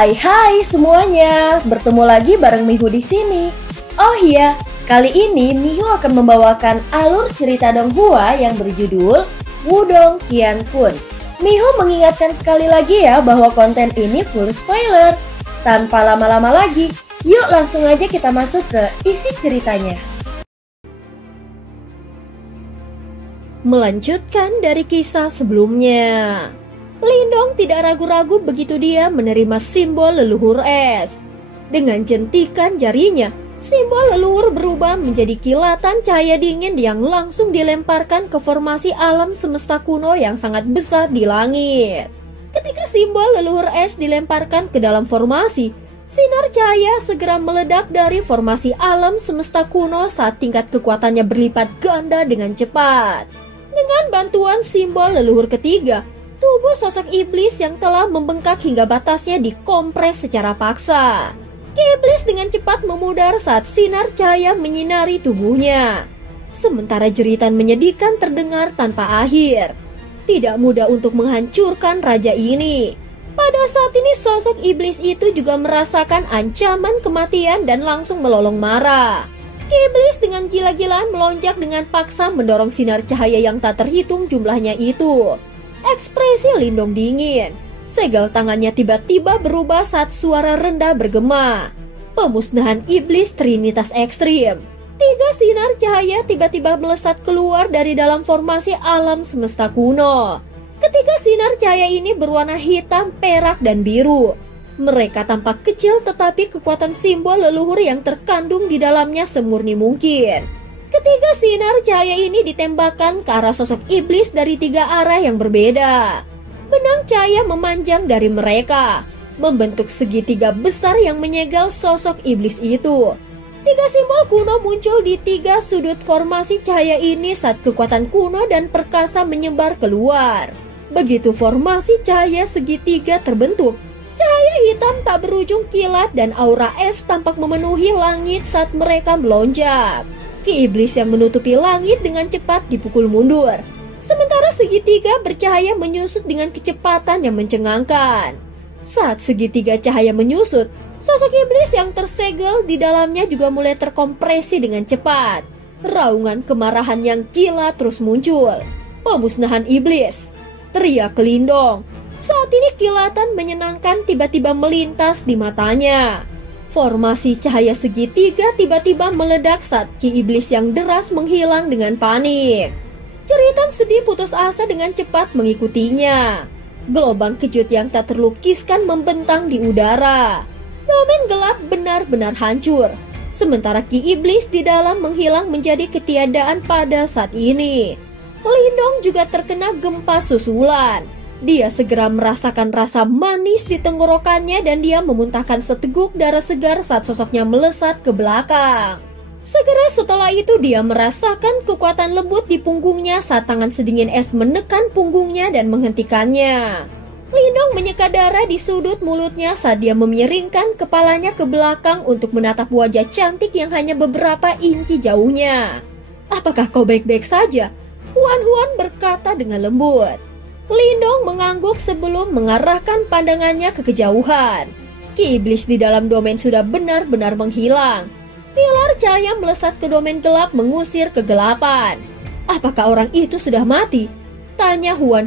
Hai semuanya, bertemu lagi bareng Mihu di sini. Oh iya, kali ini Mihu akan membawakan alur cerita Donghua yang berjudul Wudong Qiankun. Mihu mengingatkan sekali lagi ya bahwa konten ini full spoiler. Tanpa lama-lama lagi, yuk langsung aja kita masuk ke isi ceritanya. Melanjutkan dari kisah sebelumnya, Lindong tidak ragu-ragu begitu dia menerima simbol leluhur es. Dengan jentikan jarinya, simbol leluhur berubah menjadi kilatan cahaya dingin yang langsung dilemparkan ke formasi alam semesta kuno yang sangat besar di langit. Ketika simbol leluhur es dilemparkan ke dalam formasi, sinar cahaya segera meledak dari formasi alam semesta kuno saat tingkat kekuatannya berlipat ganda dengan cepat. Dengan bantuan simbol leluhur ketiga, tubuh sosok iblis yang telah membengkak hingga batasnya dikompres secara paksa. Iblis dengan cepat memudar saat sinar cahaya menyinari tubuhnya. Sementara jeritan menyedihkan terdengar tanpa akhir. Tidak mudah untuk menghancurkan raja ini. Pada saat ini sosok iblis itu juga merasakan ancaman kematian dan langsung melolong marah. Iblis dengan gila-gilaan melonjak dengan paksa mendorong sinar cahaya yang tak terhitung jumlahnya itu. Ekspresi Lindong dingin. Segel tangannya tiba-tiba berubah saat suara rendah bergema. Pemusnahan iblis Trinitas Ekstrim. 3 sinar cahaya tiba-tiba melesat keluar dari dalam formasi alam semesta kuno. Ketiga sinar cahaya ini berwarna hitam, perak, dan biru. Mereka tampak kecil tetapi kekuatan simbol leluhur yang terkandung di dalamnya semurni mungkin. Ketiga sinar cahaya ini ditembakkan ke arah sosok iblis dari 3 arah yang berbeda. Benang cahaya memanjang dari mereka, membentuk segitiga besar yang menyegel sosok iblis itu. 3 simbol kuno muncul di 3 sudut formasi cahaya ini saat kekuatan kuno dan perkasa menyebar keluar. Begitu formasi cahaya segitiga terbentuk, cahaya hitam tak berujung kilat dan aura es tampak memenuhi langit saat mereka melonjak. Ki iblis yang menutupi langit dengan cepat dipukul mundur. Sementara segitiga bercahaya menyusut dengan kecepatan yang mencengangkan. Saat segitiga cahaya menyusut, sosok iblis yang tersegel di dalamnya juga mulai terkompresi dengan cepat. Raungan kemarahan yang gila terus muncul. Pemusnahan iblis, teriak Lindong. Saat ini kilatan menyenangkan tiba-tiba melintas di matanya. Formasi cahaya segitiga tiba-tiba meledak saat ki iblis yang deras menghilang dengan panik. Jeritan sedih putus asa dengan cepat mengikutinya. Gelombang kejut yang tak terlukiskan membentang di udara. Domain gelap benar-benar hancur. Sementara ki iblis di dalam menghilang menjadi ketiadaan pada saat ini. Lindong juga terkena gempa susulan. Dia segera merasakan rasa manis di tenggorokannya dan dia memuntahkan seteguk darah segar saat sosoknya melesat ke belakang. Segera setelah itu dia merasakan kekuatan lembut di punggungnya saat tangan sedingin es menekan punggungnya dan menghentikannya. Lindong menyeka darah di sudut mulutnya saat dia memiringkan kepalanya ke belakang untuk menatap wajah cantik yang hanya beberapa inci jauhnya. "Apakah kau baik-baik saja?" Huan berkata dengan lembut. Lindong mengangguk sebelum mengarahkan pandangannya ke kejauhan. Ki iblis di dalam domain sudah benar-benar menghilang. Pilar cahaya melesat ke domain gelap mengusir kegelapan. "Apakah orang itu sudah mati?" tanya Huan.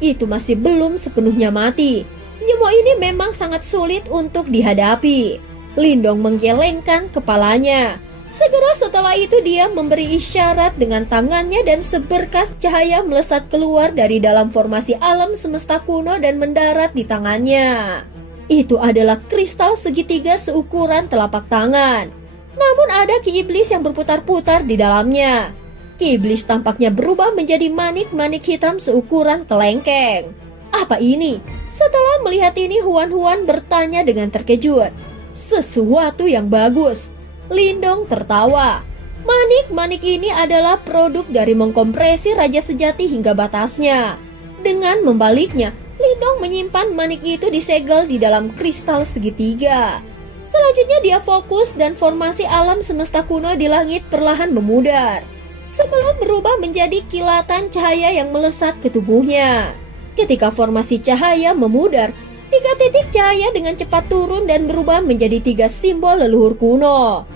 Itu masih belum sepenuhnya mati. Yumo ini memang sangat sulit untuk dihadapi. Lindong menggelengkan kepalanya. Segera setelah itu dia memberi isyarat dengan tangannya dan seberkas cahaya melesat keluar dari dalam formasi alam semesta kuno dan mendarat di tangannya. Itu adalah kristal segitiga seukuran telapak tangan. Namun ada ki iblis yang berputar-putar di dalamnya. Ki iblis tampaknya berubah menjadi manik-manik hitam seukuran kelengkeng. "Apa ini?" Setelah melihat ini Huan bertanya dengan terkejut. "Sesuatu yang bagus." Lindong tertawa. Manik-manik ini adalah produk dari mengkompresi raja sejati hingga batasnya. Dengan membaliknya, Lindong menyimpan manik itu disegel di dalam kristal segitiga. Selanjutnya dia fokus dan formasi alam semesta kuno di langit perlahan memudar. Sebelum berubah menjadi kilatan cahaya yang melesat ke tubuhnya. Ketika formasi cahaya memudar, Tiga titik cahaya dengan cepat turun dan berubah menjadi tiga simbol leluhur kuno.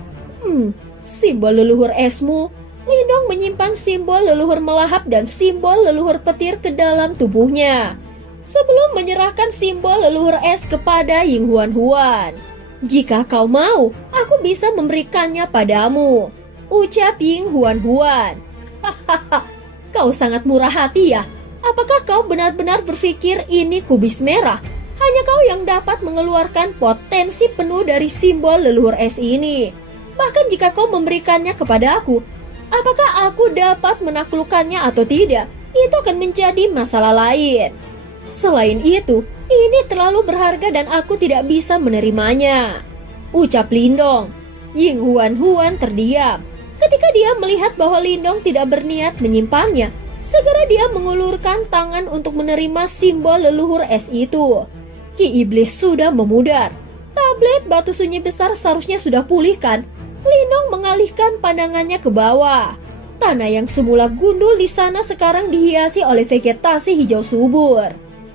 Simbol leluhur esmu. Lindong menyimpan simbol leluhur melahap dan simbol leluhur petir ke dalam tubuhnya sebelum menyerahkan simbol leluhur es kepada Ying Huan. Jika kau mau, aku bisa memberikannya padamu, ucap Ying Huan. Hahaha, kau sangat murah hati ya. Apakah kau benar-benar berpikir ini kubis merah? Hanya kau yang dapat mengeluarkan potensi penuh dari simbol leluhur es ini. Bahkan jika kau memberikannya kepada aku, apakah aku dapat menaklukkannya atau tidak? Itu akan menjadi masalah lain. Selain itu, ini terlalu berharga dan aku tidak bisa menerimanya, ucap Lindong. Ying Huan terdiam. Ketika dia melihat bahwa Lindong tidak berniat menyimpannya, segera dia mengulurkan tangan untuk menerima simbol leluhur es itu. Ki iblis sudah memudar. Tablet batu sunyi besar seharusnya sudah pulihkan. Lindong mengalihkan pandangannya ke bawah. Tanah yang semula gundul di sana sekarang dihiasi oleh vegetasi hijau subur.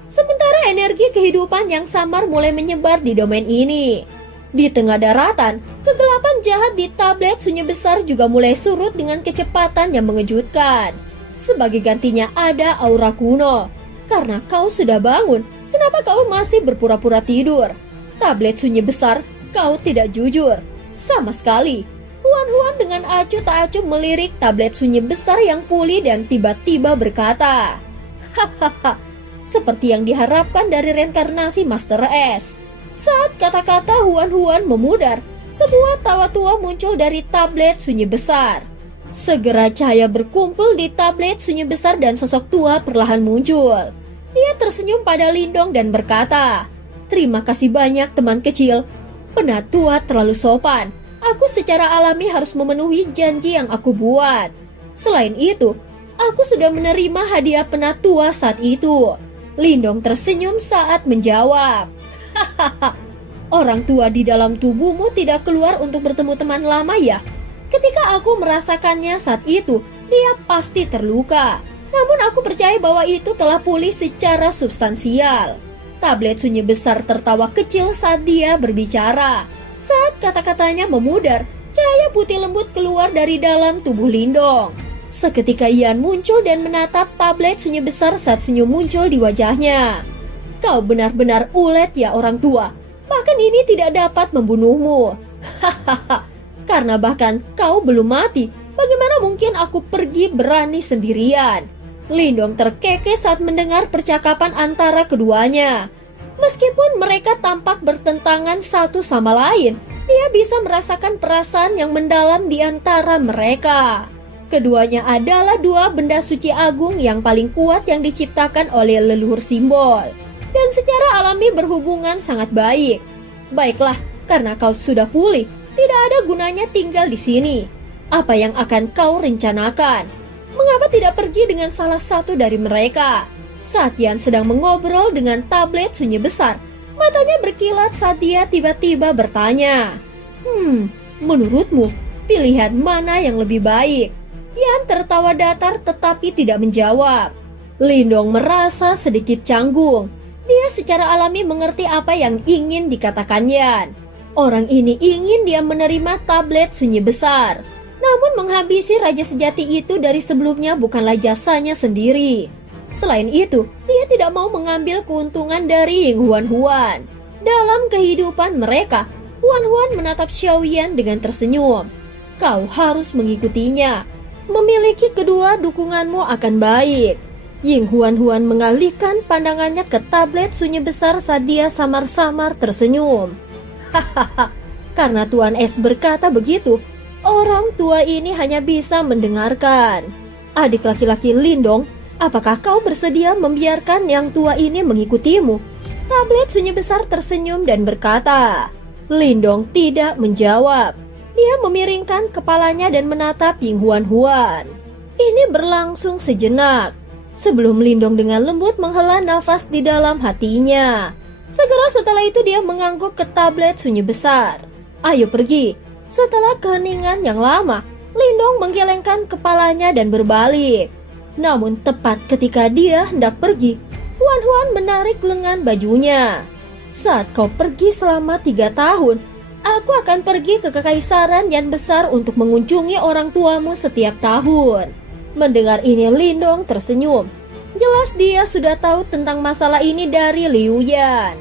Sementara energi kehidupan yang samar mulai menyebar di domain ini. Di tengah daratan, kegelapan jahat di tablet sunyi besar juga mulai surut dengan kecepatan yang mengejutkan. Sebagai gantinya ada aura kuno. Karena kau sudah bangun, kenapa kau masih berpura-pura tidur? Tablet sunyi besar, kau tidak jujur. Sama sekali. Huan dengan acuh tak acuh melirik tablet sunyi besar yang pulih dan tiba-tiba berkata, hahaha, seperti yang diharapkan dari reinkarnasi Master S. Saat kata-kata Huan memudar, sebuah tawa tua muncul dari tablet sunyi besar. Segera cahaya berkumpul di tablet sunyi besar dan sosok tua perlahan muncul. Dia tersenyum pada Lindong dan berkata, terima kasih banyak teman kecil. Penatua terlalu sopan. Aku secara alami harus memenuhi janji yang aku buat. Selain itu, aku sudah menerima hadiah penatua saat itu. Lindong tersenyum saat menjawab, hahaha, orang tua di dalam tubuhmu tidak keluar untuk bertemu teman lama ya? Ketika aku merasakannya saat itu, dia pasti terluka. Namun aku percaya bahwa itu telah pulih secara substansial. Tablet sunyi besar tertawa kecil saat dia berbicara. Saat kata-katanya memudar, cahaya putih lembut keluar dari dalam tubuh Lindong. Seketika Ian muncul dan menatap tablet sunyi besar saat senyum muncul di wajahnya. Kau benar-benar ulet ya orang tua. Bahkan ini tidak dapat membunuhmu. Hahaha. Karena bahkan kau belum mati, bagaimana mungkin aku pergi berani sendirian? Lindong terkekeh saat mendengar percakapan antara keduanya. Meskipun mereka tampak bertentangan satu sama lain, dia bisa merasakan perasaan yang mendalam di antara mereka. Keduanya adalah dua benda suci agung yang paling kuat yang diciptakan oleh leluhur simbol, dan secara alami berhubungan sangat baik. Baiklah, karena kau sudah pulih, tidak ada gunanya tinggal di sini. Apa yang akan kau rencanakan? Mengapa tidak pergi dengan salah satu dari mereka? Saat Yan sedang mengobrol dengan tablet sunyi besar, matanya berkilat saat dia tiba-tiba bertanya, menurutmu pilihan mana yang lebih baik? Yan tertawa datar tetapi tidak menjawab. Lindong merasa sedikit canggung. Dia secara alami mengerti apa yang ingin dikatakan Yan. Orang ini ingin dia menerima tablet sunyi besar. Namun menghabisi raja sejati itu dari sebelumnya bukanlah jasanya sendiri. Selain itu, dia tidak mau mengambil keuntungan dari Ying Huan. Dalam kehidupan mereka, Huan menatap Xiaoyan dengan tersenyum. Kau harus mengikutinya. Memiliki kedua dukunganmu akan baik. Ying Huan mengalihkan pandangannya ke tablet sunyi besar saat dia samar-samar tersenyum. Hahaha, karena Tuan S berkata begitu, orang tua ini hanya bisa mendengarkan. Adik laki-laki Lindong, apakah kau bersedia membiarkan yang tua ini mengikutimu? Tablet sunyi besar tersenyum dan berkata. Lindong tidak menjawab. Dia memiringkan kepalanya dan menatap Ying Huan. Ini berlangsung sejenak, sebelum Lindong dengan lembut menghela nafas di dalam hatinya. Segera setelah itu dia mengangguk ke tablet sunyi besar. Ayo pergi. Setelah keheningan yang lama, Lindong menggelengkan kepalanya dan berbalik. Namun tepat ketika dia hendak pergi, Huan menarik lengan bajunya. Saat kau pergi selama 3 tahun, aku akan pergi ke Kekaisaran Yan Besar untuk mengunjungi orang tuamu setiap tahun. Mendengar ini Lindong tersenyum. Jelas dia sudah tahu tentang masalah ini dari Liu Yan.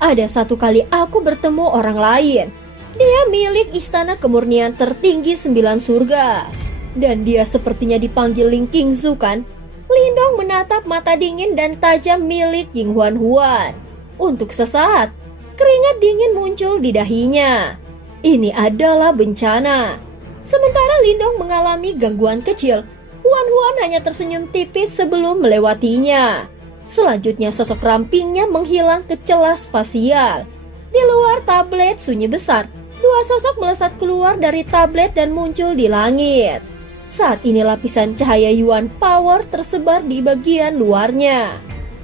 Ada satu kali aku bertemu orang lain. Dia milik istana kemurnian tertinggi 9 surga. Dan dia sepertinya dipanggil Ling Qingzu kan? Lindong menatap mata dingin dan tajam milik Ying Huan Huan. Untuk sesaat, keringat dingin muncul di dahinya. Ini adalah bencana. Sementara Lindong mengalami gangguan kecil, Huan Huan hanya tersenyum tipis sebelum melewatinya. Selanjutnya sosok rampingnya menghilang ke celah spasial. Di luar tablet sunyi besar, 2 sosok melesat keluar dari tablet dan muncul di langit. Saat ini lapisan cahaya Yuan Power tersebar di bagian luarnya.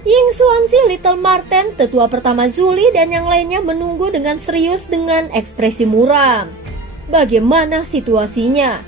Ying Xuanxi, Little Marten, tetua pertama Zuli, dan yang lainnya menunggu dengan serius dengan ekspresi muram. Bagaimana situasinya?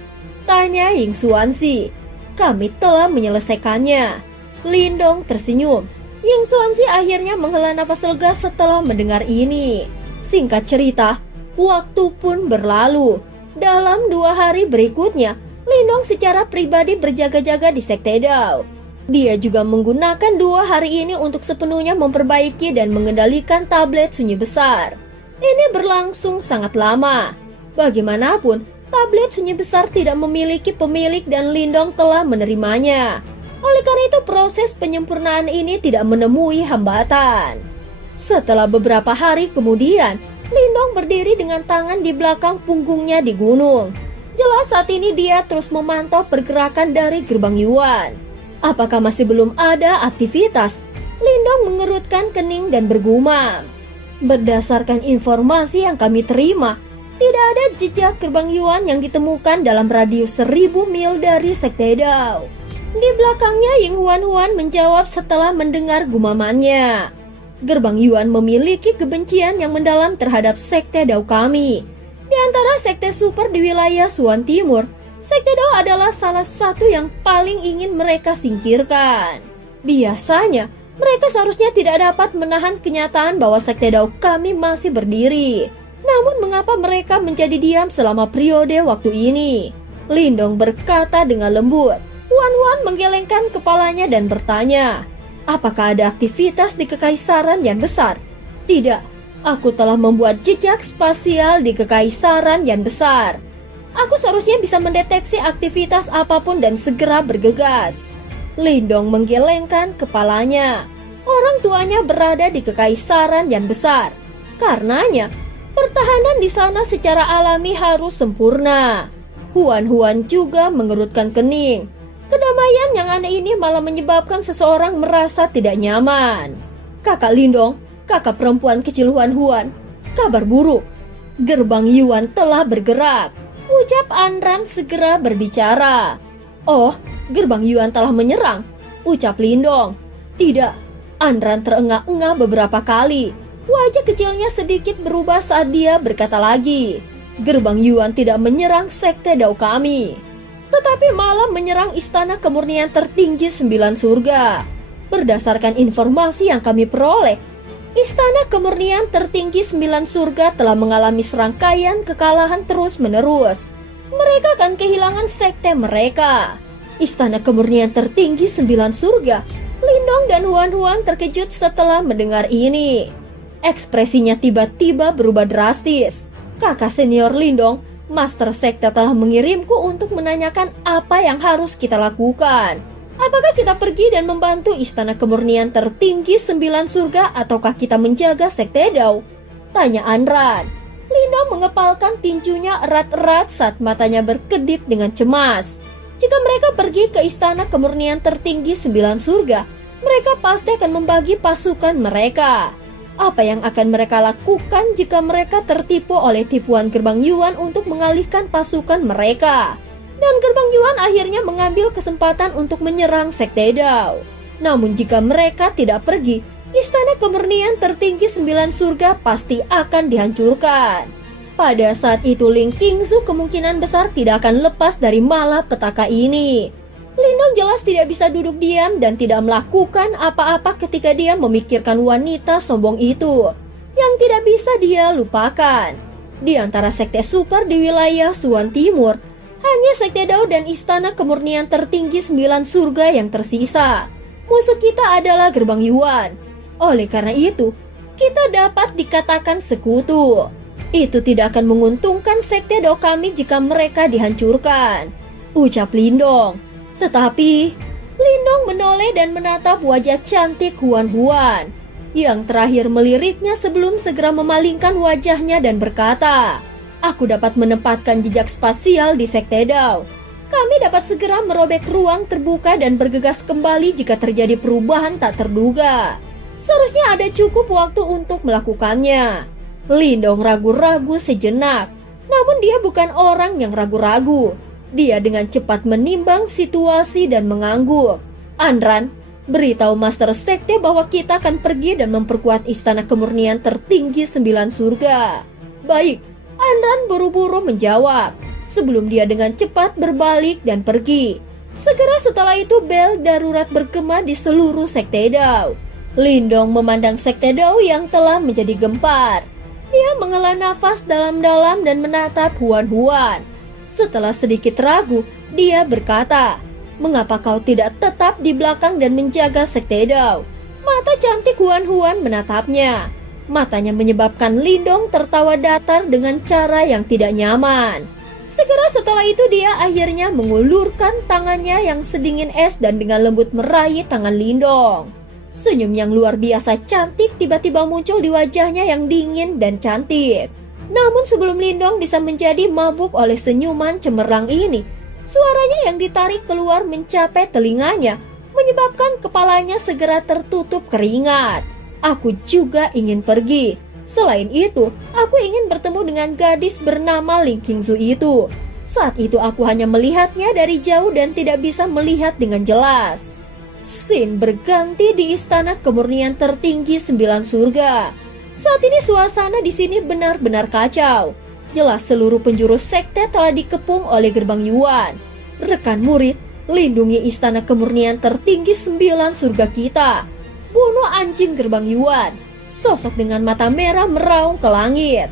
Tanya Ying Xuanxi. Kami telah menyelesaikannya. Lindong tersenyum. Ying Xuanxi akhirnya menghela nafas lega setelah mendengar ini. Singkat cerita, waktu pun berlalu. Dalam 2 hari berikutnya, Lindong secara pribadi berjaga-jaga di Sekte Dao. Dia juga menggunakan 2 hari ini untuk sepenuhnya memperbaiki dan mengendalikan tablet sunyi besar. Ini berlangsung sangat lama. Bagaimanapun, tablet sunyi besar tidak memiliki pemilik dan Lindong telah menerimanya. Oleh karena itu proses penyempurnaan ini tidak menemui hambatan. Setelah beberapa hari kemudian, Lindong berdiri dengan tangan di belakang punggungnya di gunung. Jelas saat ini dia terus memantau pergerakan dari gerbang Yuan. Apakah masih belum ada aktivitas? Lindong mengerutkan kening dan bergumam. Berdasarkan informasi yang kami terima, tidak ada jejak gerbang Yuan yang ditemukan dalam radius 1000 mil dari Sekte Dao. Di belakangnya Ying Huan Huan menjawab setelah mendengar gumamannya. Gerbang Yuan memiliki kebencian yang mendalam terhadap Sekte Dao kami. Di antara sekte super di wilayah Suan Timur, Sekte Dao adalah salah satu yang paling ingin mereka singkirkan. Biasanya, mereka seharusnya tidak dapat menahan kenyataan bahwa Sekte Dao kami masih berdiri. Namun mengapa mereka menjadi diam selama periode waktu ini? Lindong berkata dengan lembut. Huan Huan menggelengkan kepalanya dan bertanya, apakah ada aktivitas di Kekaisaran Yan Besar? Tidak, aku telah membuat jejak spasial di Kekaisaran Yan Besar. Aku seharusnya bisa mendeteksi aktivitas apapun dan segera bergegas. Lindong menggelengkan kepalanya. Orang tuanya berada di Kekaisaran Yan Besar. Karenanya, pertahanan di sana secara alami harus sempurna. Huan Huan juga mengerutkan kening. Kedamaian yang aneh ini malah menyebabkan seseorang merasa tidak nyaman. Kakak Lindong, kakak perempuan kecil Huan Huan, kabar buruk. Gerbang Yuan telah bergerak. Ucap Anran segera berbicara. Oh, gerbang Yuan telah menyerang, ucap Lindong. Tidak, Anran terengah-engah beberapa kali. Wajah kecilnya sedikit berubah saat dia berkata lagi. Gerbang Yuan tidak menyerang Sekte Dao kami, tetapi malah menyerang istana kemurnian tertinggi 9 surga. Berdasarkan informasi yang kami peroleh, Istana Kemurnian tertinggi 9 surga telah mengalami serangkaian kekalahan terus-menerus. Mereka akan kehilangan sekte mereka. Istana Kemurnian tertinggi 9 surga. Lindong dan Huan Huan terkejut setelah mendengar ini. Ekspresinya tiba-tiba berubah drastis. Kakak senior Lindong, Master Sekte telah mengirimku untuk menanyakan apa yang harus kita lakukan. Apakah kita pergi dan membantu Istana Kemurnian tertinggi 9 surga ataukah kita menjaga Sekte Dao? Tanya Anran. Lindong mengepalkan tinjunya erat-erat saat matanya berkedip dengan cemas. Jika mereka pergi ke Istana Kemurnian tertinggi 9 surga, mereka pasti akan membagi pasukan mereka. Apa yang akan mereka lakukan jika mereka tertipu oleh tipuan Gerbang Yuan untuk mengalihkan pasukan mereka? Dan Gerbang Yuan akhirnya mengambil kesempatan untuk menyerang Sekte Dao. Namun jika mereka tidak pergi, Istana Kemurnian tertinggi 9 surga pasti akan dihancurkan. Pada saat itu Ling Qingzu kemungkinan besar tidak akan lepas dari malapetaka ini. Lindong jelas tidak bisa duduk diam dan tidak melakukan apa-apa ketika dia memikirkan wanita sombong itu. yang tidak bisa dia lupakan. Di antara sekte super di wilayah Suwon Timur, hanya Sekte Dao dan Istana Kemurnian Tertinggi 9 Surga yang tersisa. Musuh kita adalah Gerbang Yuan. Oleh karena itu, kita dapat dikatakan sekutu. Itu tidak akan menguntungkan Sekte Dao kami jika mereka dihancurkan, ucap Lindong. Tetapi, Lindong menoleh dan menatap wajah cantik Huan Huan, yang terakhir meliriknya sebelum segera memalingkan wajahnya dan berkata, "Aku dapat menempatkan jejak spasial di Sekte Dao. Kami dapat segera merobek ruang terbuka dan bergegas kembali jika terjadi perubahan tak terduga. Seharusnya ada cukup waktu untuk melakukannya." Lindong ragu-ragu sejenak, namun dia bukan orang yang ragu-ragu. Dia dengan cepat menimbang situasi dan mengangguk. "Anran, beritahu Master Sekte bahwa kita akan pergi dan memperkuat Istana Kemurnian Tertinggi 9 Surga." "Baik," Anran buru-buru menjawab, sebelum dia dengan cepat berbalik dan pergi. Segera setelah itu bel darurat bergema di seluruh Sekte Dao. Lindong memandang Sekte Dao yang telah menjadi gempar. Dia menghela nafas dalam-dalam dan menatap Huan Huan. Setelah sedikit ragu, dia berkata, "Mengapa kau tidak tetap di belakang dan menjaga Sekte Dao?" Mata cantik Huan Huan menatapnya. Matanya menyebabkan Lindong tertawa datar dengan cara yang tidak nyaman. Segera setelah itu dia akhirnya mengulurkan tangannya yang sedingin es dan dengan lembut meraih tangan Lindong. Senyum yang luar biasa cantik tiba-tiba muncul di wajahnya yang dingin dan cantik. Namun sebelum Lindong bisa menjadi mabuk oleh senyuman cemerlang ini, suaranya yang ditarik keluar mencapai telinganya, menyebabkan kepalanya segera tertutup keringat. "Aku juga ingin pergi. Selain itu, aku ingin bertemu dengan gadis bernama Ling Qingzu itu. Saat itu aku hanya melihatnya dari jauh dan tidak bisa melihat dengan jelas." Scene berganti di Istana Kemurnian Tertinggi 9 Surga. Saat ini suasana di sini benar-benar kacau. Jelas seluruh penjuru sekte telah dikepung oleh Gerbang Yuan. "Rekan murid, lindungi Istana Kemurnian Tertinggi 9 Surga kita. Bunuh anjing Gerbang Yuan." Sosok dengan mata merah meraung ke langit.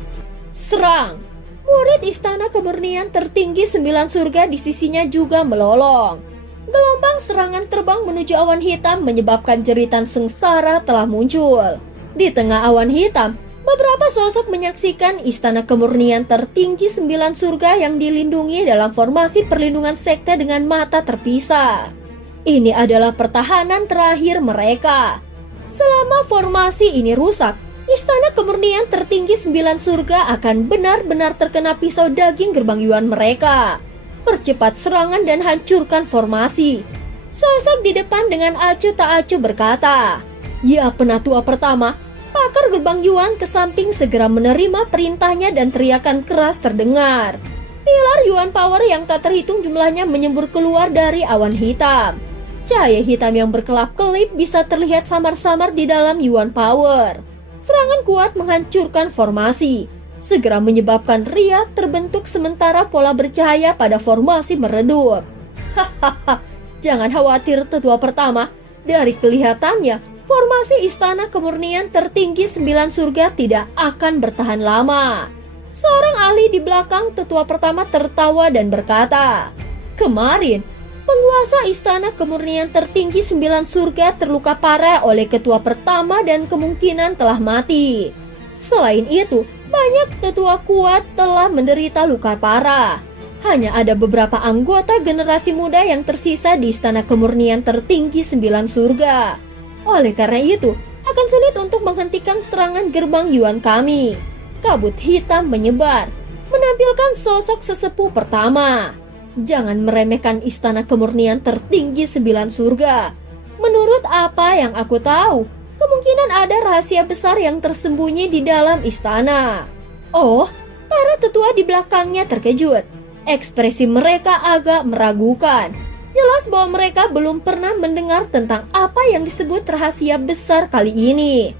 "Serang!" Murid Istana Kemurnian Tertinggi 9 Surga di sisinya juga melolong. Gelombang serangan terbang menuju awan hitam menyebabkan jeritan sengsara telah muncul. Di tengah awan hitam, beberapa sosok menyaksikan Istana Kemurnian Tertinggi 9 Surga yang dilindungi dalam formasi perlindungan sekte dengan mata terpisah. Ini adalah pertahanan terakhir mereka. Selama formasi ini rusak, Istana Kemurnian Tertinggi 9 Surga akan benar-benar terkena pisau daging Gerbang Yuan mereka. Percepat serangan dan hancurkan formasi. Sosok di depan dengan acuh tak acuh berkata, "Ya penatua pertama." Pakar Gerbang Yuan ke samping segera menerima perintahnya dan teriakan keras terdengar. Pilar Yuan Power yang tak terhitung jumlahnya menyembur keluar dari awan hitam. Cahaya hitam yang berkelap-kelip bisa terlihat samar-samar di dalam Yuan Power. Serangan kuat menghancurkan formasi, segera menyebabkan ria terbentuk sementara pola bercahaya pada formasi meredup. Hahaha, jangan khawatir tetua pertama. Dari kelihatannya, formasi Istana Kemurnian Tertinggi 9 Surga tidak akan bertahan lama. Seorang ahli di belakang tetua pertama tertawa dan berkata, "Kemarin, penguasa Istana Kemurnian Tertinggi 9 Surga terluka parah oleh ketua pertama dan kemungkinan telah mati. Selain itu, banyak tetua kuat telah menderita luka parah. Hanya ada beberapa anggota generasi muda yang tersisa di Istana Kemurnian Tertinggi 9 Surga. Oleh karena itu, akan sulit untuk menghentikan serangan Gerbang Yuan kami." Kabut hitam menyebar, menampilkan sosok sesepuh pertama. "Jangan meremehkan Istana Kemurnian Tertinggi 9 Surga. Menurut apa yang aku tahu, kemungkinan ada rahasia besar yang tersembunyi di dalam istana." Oh, para tetua di belakangnya terkejut. Ekspresi mereka agak meragukan. Jelas bahwa mereka belum pernah mendengar tentang apa yang disebut rahasia besar kali ini.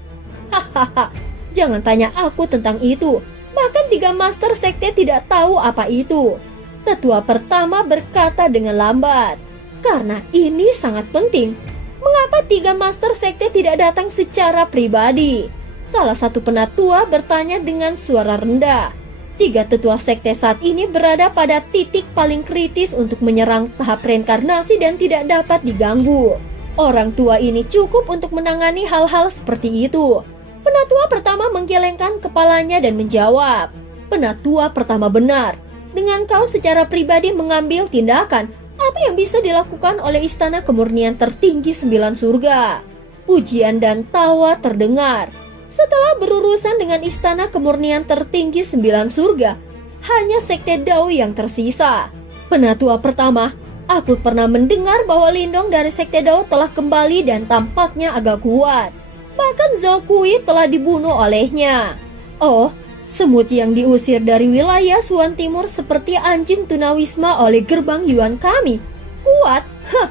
Hahaha, jangan tanya aku tentang itu. Bahkan 3 master sekte tidak tahu apa itu. Tetua pertama berkata dengan lambat. Karena ini sangat penting. Mengapa 3 master sekte tidak datang secara pribadi? Salah satu penatua bertanya dengan suara rendah. 3 tetua sekte saat ini berada pada titik paling kritis untuk menyerang tahap reinkarnasi dan tidak dapat diganggu. Orang tua ini cukup untuk menangani hal-hal seperti itu. Penatua pertama menggelengkan kepalanya dan menjawab, "Penatua pertama benar. Dengan kau secara pribadi mengambil tindakan, apa yang bisa dilakukan oleh Istana Kemurnian Tertinggi 9 Surga?" Pujian dan tawa terdengar. Setelah berurusan dengan Istana Kemurnian Tertinggi 9 Surga, hanya Sekte Dao yang tersisa. Penatua pertama, aku pernah mendengar bahwa Lindong dari Sekte Dao telah kembali dan tampaknya agak kuat. Bahkan Zhao Kui telah dibunuh olehnya. Oh, semut yang diusir dari wilayah Suan Timur seperti anjing tunawisma oleh gerbang Yuan kami. Kuat? Hah.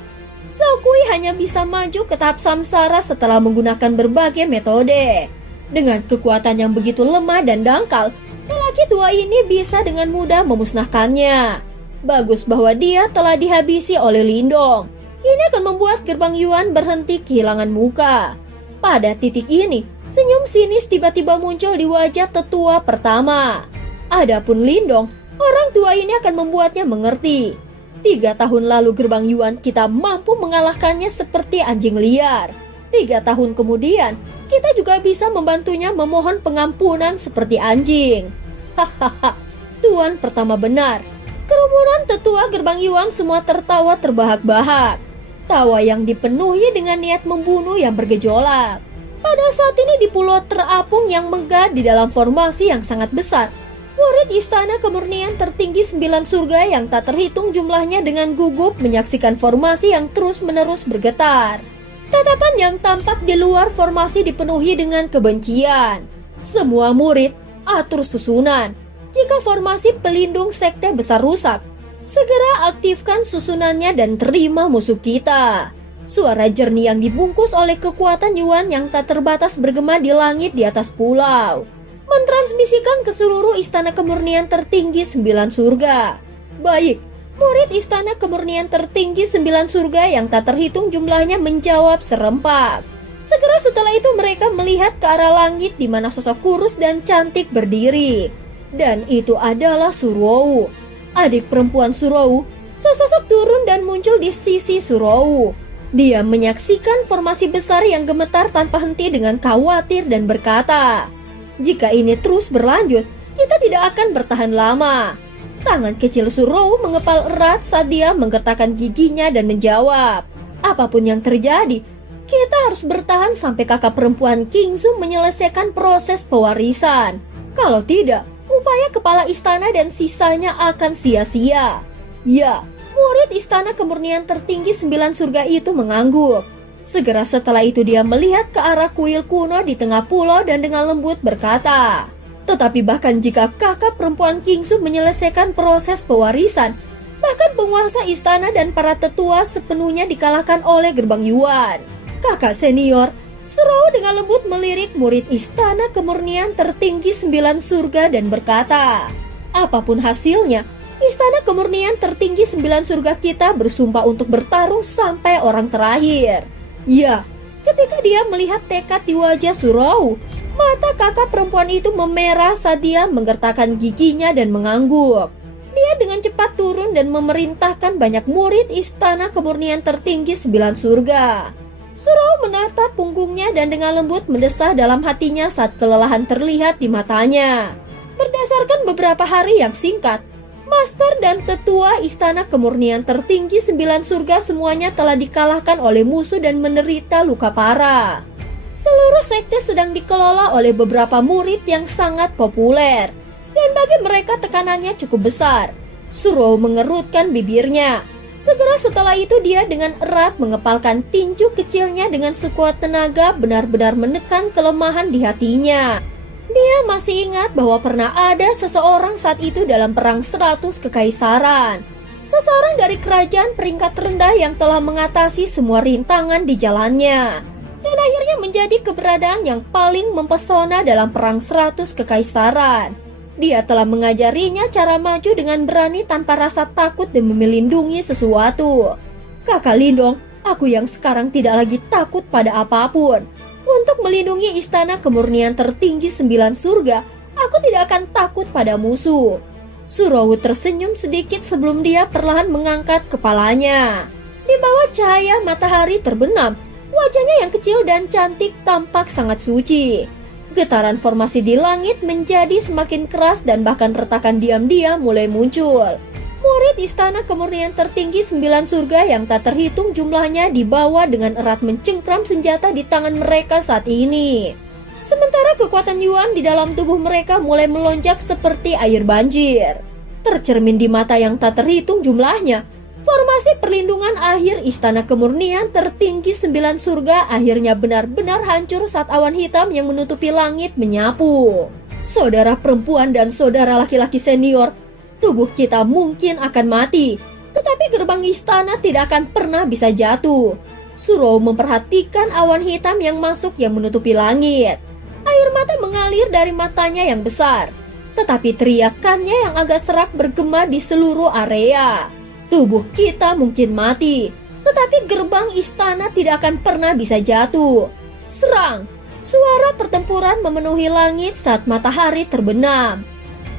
Zhao Kui hanya bisa maju ke tahap samsara setelah menggunakan berbagai metode. Dengan kekuatan yang begitu lemah dan dangkal, lelaki tua ini bisa dengan mudah memusnahkannya. Bagus bahwa dia telah dihabisi oleh Lindong. Ini akan membuat gerbang Yuan berhenti kehilangan muka. Pada titik ini, senyum sinis tiba-tiba muncul di wajah tetua pertama. Adapun Lindong, orang tua ini akan membuatnya mengerti. 3 tahun lalu gerbang Yuan kita mampu mengalahkannya seperti anjing liar. 3 tahun kemudian, kita juga bisa membantunya memohon pengampunan seperti anjing. Hahaha, tuan pertama benar. Kerumunan tetua gerbang Yuan semua tertawa terbahak-bahak. Tawa yang dipenuhi dengan niat membunuh yang bergejolak. Pada saat ini di pulau terapung yang megah di dalam formasi yang sangat besar, murid Istana Kemurnian Tertinggi 9 Surga yang tak terhitung jumlahnya dengan gugup menyaksikan formasi yang terus-menerus bergetar. Tatapan yang tampak di luar formasi dipenuhi dengan kebencian. Semua murid atur susunan. Jika formasi pelindung sekte besar rusak, segera aktifkan susunannya dan terima musuh kita. Suara jernih yang dibungkus oleh kekuatan Yuan yang tak terbatas bergema di langit di atas pulau, mentransmisikan ke seluruh Istana Kemurnian Tertinggi 9 Surga. Baik, murid Istana Kemurnian Tertinggi 9 Surga yang tak terhitung jumlahnya menjawab serempak. Segera setelah itu mereka melihat ke arah langit di mana sosok kurus dan cantik berdiri. Dan itu adalah Surou. Adik perempuan Surou, sosok turun dan muncul di sisi Surou. Dia menyaksikan formasi besar yang gemetar tanpa henti dengan khawatir dan berkata, "Jika ini terus berlanjut, kita tidak akan bertahan lama." Tangan kecil Surou mengepal erat saat dia menggertakkan giginya dan menjawab, "Apapun yang terjadi, kita harus bertahan sampai kakak perempuan Kingzu menyelesaikan proses pewarisan. Kalau tidak, upaya kepala istana dan sisanya akan sia-sia." Ya, murid Istana Kemurnian Tertinggi 9 Surga itu mengangguk. Segera setelah itu dia melihat ke arah kuil kuno di tengah pulau dan dengan lembut berkata, "Tetapi bahkan jika kakak perempuan Kingsu menyelesaikan proses pewarisan, bahkan penguasa istana dan para tetua sepenuhnya dikalahkan oleh gerbang Yuan." Kakak senior, Surou dengan lembut melirik murid Istana Kemurnian Tertinggi 9 Surga dan berkata, "Apapun hasilnya, Istana Kemurnian Tertinggi 9 Surga kita bersumpah untuk bertarung sampai orang terakhir." Ya, ketika dia melihat tekad di wajah Surou, mata kakak perempuan itu memerah saat dia menggertakkan giginya dan mengangguk. Dia dengan cepat turun dan memerintahkan banyak murid Istana Kemurnian Tertinggi 9 Surga. Surou menatap punggungnya dan dengan lembut mendesah dalam hatinya saat kelelahan terlihat di matanya. Berdasarkan beberapa hari yang singkat, Master dan tetua Istana Kemurnian Tertinggi 9 Surga semuanya telah dikalahkan oleh musuh dan menderita luka parah. Seluruh sekte sedang dikelola oleh beberapa murid yang sangat populer, dan bagi mereka tekanannya cukup besar. Surou mengerutkan bibirnya. Segera setelah itu dia dengan erat mengepalkan tinju kecilnya dengan sekuat tenaga benar-benar menekan kelemahan di hatinya. Dia masih ingat bahwa pernah ada seseorang saat itu dalam perang 100 kekaisaran. Seseorang dari kerajaan peringkat rendah yang telah mengatasi semua rintangan di jalannya. Dan akhirnya menjadi keberadaan yang paling mempesona dalam perang 100 kekaisaran. Dia telah mengajarinya cara maju dengan berani tanpa rasa takut dan melindungi sesuatu. Kakak Lindong, aku yang sekarang tidak lagi takut pada apapun. Untuk melindungi istana kemurnian tertinggi 9 surga, aku tidak akan takut pada musuh. Surowu tersenyum sedikit sebelum dia perlahan mengangkat kepalanya. Di bawah cahaya matahari terbenam, wajahnya yang kecil dan cantik tampak sangat suci. Getaran formasi di langit menjadi semakin keras dan bahkan retakan diam-diam mulai muncul. Murid istana kemurnian tertinggi 9 surga yang tak terhitung jumlahnya dibawa dengan erat mencengkram senjata di tangan mereka saat ini. Sementara kekuatan Yuan di dalam tubuh mereka mulai melonjak seperti air banjir. Tercermin di mata yang tak terhitung jumlahnya, formasi perlindungan akhir istana kemurnian tertinggi 9 surga akhirnya benar-benar hancur saat awan hitam yang menutupi langit menyapu. Saudara perempuan dan saudara laki-laki senior, tubuh kita mungkin akan mati, tetapi gerbang istana tidak akan pernah bisa jatuh. Surowu memperhatikan awan hitam yang masuk yang menutupi langit. Air mata mengalir dari matanya yang besar, tetapi teriakannya yang agak serak bergema di seluruh area. Tubuh kita mungkin mati, tetapi gerbang istana tidak akan pernah bisa jatuh. Serang! Suara pertempuran memenuhi langit saat matahari terbenam.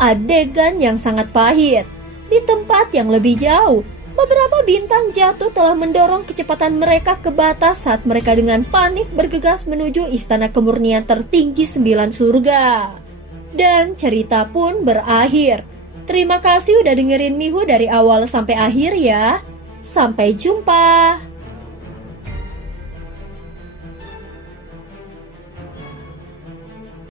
Adegan yang sangat pahit. Di tempat yang lebih jauh, beberapa bintang jatuh telah mendorong kecepatan mereka ke batas saat mereka dengan panik bergegas menuju istana kemurnian tertinggi 9 surga. Dan cerita pun berakhir. Terima kasih udah dengerin Mihu dari awal sampai akhir ya. Sampai jumpa.